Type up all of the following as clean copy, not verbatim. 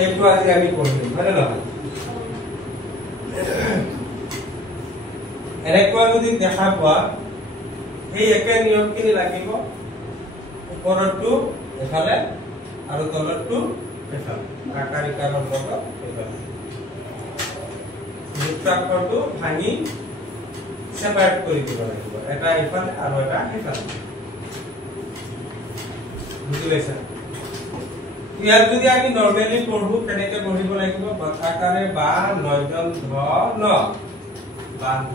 এইটো আজি আমি পঢ়িম হয় না নহয় এনেকুৱা যদি দেখা পোৱা এই একে নিয়মখিনি লাগিব ওপৰটো এফালে আৰু তলৰটো এফালে আকাৰ ইকাৰৰ লগত এফালে যুক্তাক্ষৰটো ভাঙি সেপাৰেট কৰি দিব লাগিব এটা এফালে আৰু এটা এফালে বুজি পাইছা ইয়াত যদি আমি নৰমালি পঢ়ো কেনেকে পঢ়িব লাগিব আকাৰে বা নয়জন ধ ন বান্ধ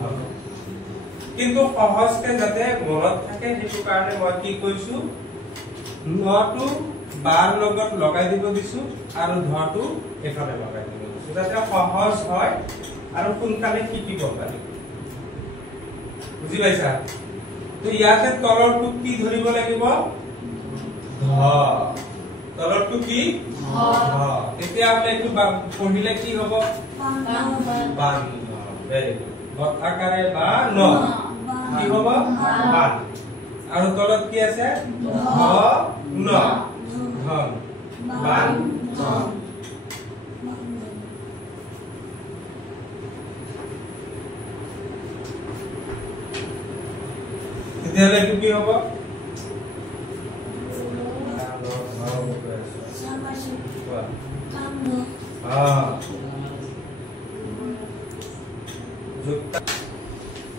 কিন্তু সহজকে যাতে মনত থাকে হেতু কাৰণে মই কি কৈছো নটো বাৰ লগত লগাই দিব দিছো আৰু ধটো এফালে লগাই দিব দিছো যাতে সহজ হয় আৰু সোনকালে শিকিব পাৰি বুজি পাইছা তো ইয়াতে তলৰটো কি ধৰিব লাগিব ধ তলৰটো কি ধ তেতিয়া আমি একটু পঢ়িলে কি হ'ব বান্ধ ভেরি গুড আকারে বা ন কি হ'ব বান্ধ আৰু তলত কি আছে ধ ন ধন বান্ধ তেতিয়াহ'লে এইটো কি হ'ব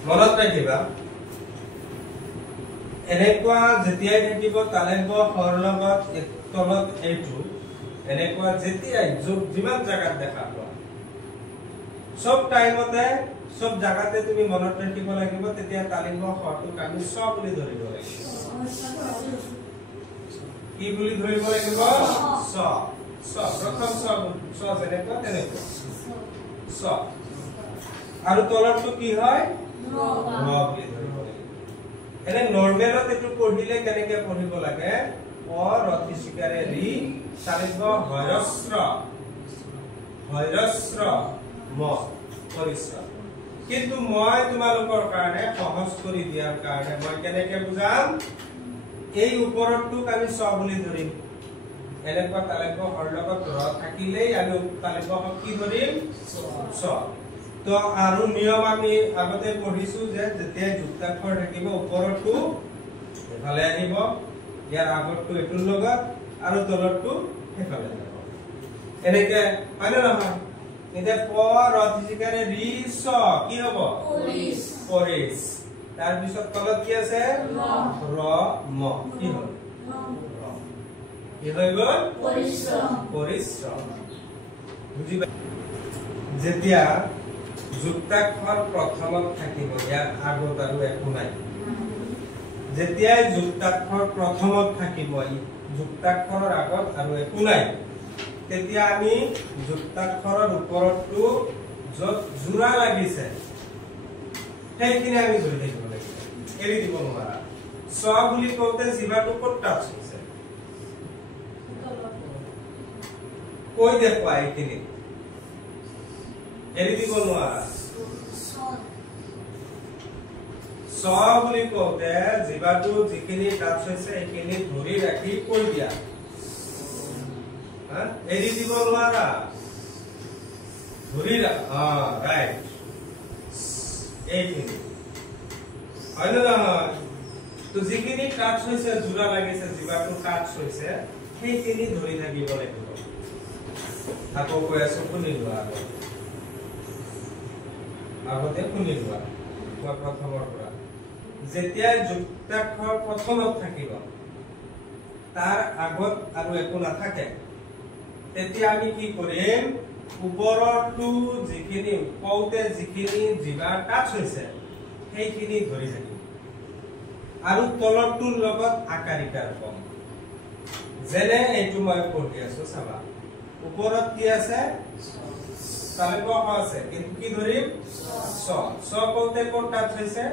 মনত ৰাখিবা এনেকুৱা যেতিয়াই থাকিব তালেব হৰ লগত তলত এইটো এনেকুৱা যেতিয়াই যিমান জায়গাত দেখা পোৱা সব টাইমতে সব জায়গাতে তুমি মনত ৰাখিব লাগিব তেতিয়া তালিব হৰটো আমি সব বুলি ধৰিব লাগিব কি বুলি ধৰিব লাগিব স স প্ৰথম স যেনেকুৱা তেনেকুৱা স আৰু তলৰটো কি হয় ৰ বুলি ধৰিব লাগিব এনে নৰমালত এটো পঢ়িলে কেনেকে পঢ়িব লাগে অ ৰতি শিকাৰে ৰি তালিব হৰস্ৰ ম পৰিস্ৰ কিন্তু মই তোমালোকৰ কাৰণে সহজ কৰি দিয়াৰ কাৰণে মই কেনেকে বুজাম এই ওপৰটোক আমি স বুলি ধৰিম এনেকুৱা তালিব হৰ লগত ৰ থাকিলেই আমি তালিব কি ধৰিম স তো আৰু নিয়ম আমি আগতে পঢ়িছো যে যেতিয়া যুক্তাক্ষৰ থাকিব ওপৰটো এফালে আহিব ইয়াৰ আগৰটো এটোৰ লগত আৰু তলৰটো এফালে যাব এনেকে হয় না নহয় এতিয়া প ৰতিজিকাৰে ৰি স কি হ'ব পৰিস তাৰ পিছত তলত কি আছে ৰ ম কি হ'ল কি হৈ গ'ল পৰিশ্ৰম বুজি যেতিয়া যুক্তাক্ষৰ প্ৰথমত থাকিব ইয়াৰ আগত আৰু একো নাই যেতিয়াই যুক্তাক্ষৰ প্ৰথমত থাকিব যুক্তাক্ষৰৰ আগত আৰু একো নাই তেতিয়া আমি যুক্তাক্ষৰৰ ওপৰটো যত জোৰা লাগিছে সেইখিনি আমি ধৰি থাকিব লাগিব এৰি দিব নোৱাৰা স বুলি কওঁতে জিভাটো ক'ত টাচ হৈছে কৈ দেখুৱা এইখিনি এৰি দিব নোৱাৰা স বুলি কওঁতে জিভাটো যিখিনি টাচ হৈছে এইখিনি ধৰি ৰাখি কৈ দিয়া এৰি দিব নোৱাৰা ধৰি ৰাইট এইখিনি হয় না নহয় তো যিখিনি টাচ হৈছে জোৰা লাগিছে জিভাটো টাচ হৈছে সেইখিনি ধৰি থাকিব লাগিব আকৌ কৈ আছো শুনি লোৱা আগতে শুনি লোৱা প্ৰথমৰ পৰা যেতিয়া যুক্তাক্ষৰ প্ৰথমত থাকিব তাৰ আগত আৰু একো নাথাকে তেতিয়া আমি কি কৰিম ওপৰটো যিখিনি কওঁতে যিখিনি জিভা টাচ হৈছে সেইখিনি ধৰি থাকিম আৰু তলৰটোৰ লগত আকাৰ ইকাৰ কম যেনে এইটো মই পঢ়ি আছো চাবা ওপৰত কি আছে তালিব আছে কিন্তু কি ধৰিম স স কওঁতে কোন টাচ হৈছে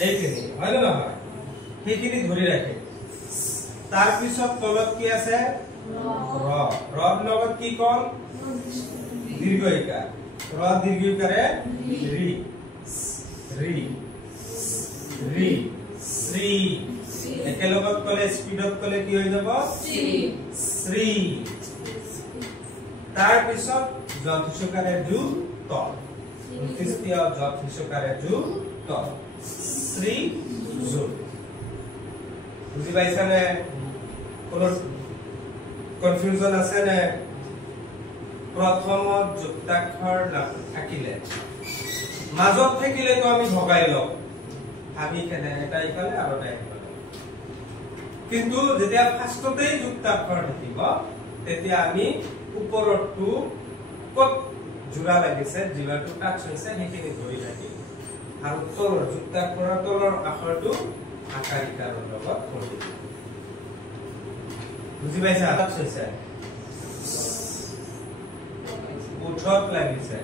এইখিনি হয় না নহয় সেইখিনি ধৰি ৰাখে তাৰ পিছত তলত কি আছে ৰ ৰ লগত কি কল দীৰ্ঘ ইকাৰ ৰ দীৰ্ঘ ইকাৰে ৰি ৰি ৰি শ্ৰী একে একেলগত কলে স্পিডত কলে কি হৈ যাব শ্ৰী তাৰ পিছত যথিসকাৰে জু ত তৃতীয় যথিসকাৰে জু ত শ্ৰী জু বুজি পাইছানে কোনো কনফিউজন আছে নে প্ৰথমত যুক্তাক্ষৰ থাকিলে মাজত থাকিলে তো আমি ভগাই লওঁ আমি কেনে এটা ইফালে আৰু এটা ইফালে কিন্তু যেতিয়া ফাৰ্ষ্টতেই যুক্তাক্ষৰ থাকিব তেতিয়া আমি ওপৰৰটো কত জোৰা লাগিছে জিভাটো টাচ হৈছে সেইখিনি ধৰি থাকিম আৰু তলৰ যুক্তাক্ষৰৰ তলৰ আখৰটো আকাৰিকাৰ লগত ধৰি বুজি পাইছা টাচ হৈছে ওঠত লাগিছে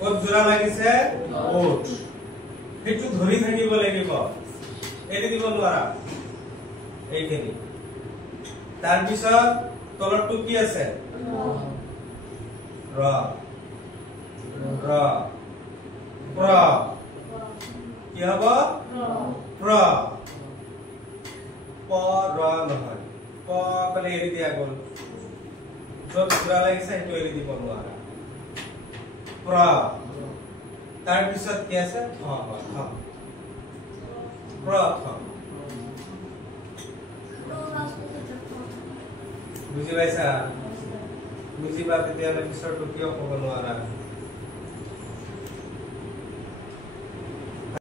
কত জোৰা লাগিছে ওঠ সেইটো ধৰি থাকিব লাগিব এৰি দিব নোৱাৰা এইখিনি তাৰ পিছত তলৰটো কি আছে ৰ ৰ প্ৰ কি হ'ব প্ৰ প ৰ নহয় প কলে এৰি দিয়া গ'ল য'ত জোৰা লাগিছে সেইটো এৰি দিব নোৱাৰা প্ৰ তাৰ পিছত কি আছে থ প্ৰথম বুজি পাইছা বুজি পা তেতিয়াহ'লে পিছৰটো কিয় ক'ব নোৱাৰা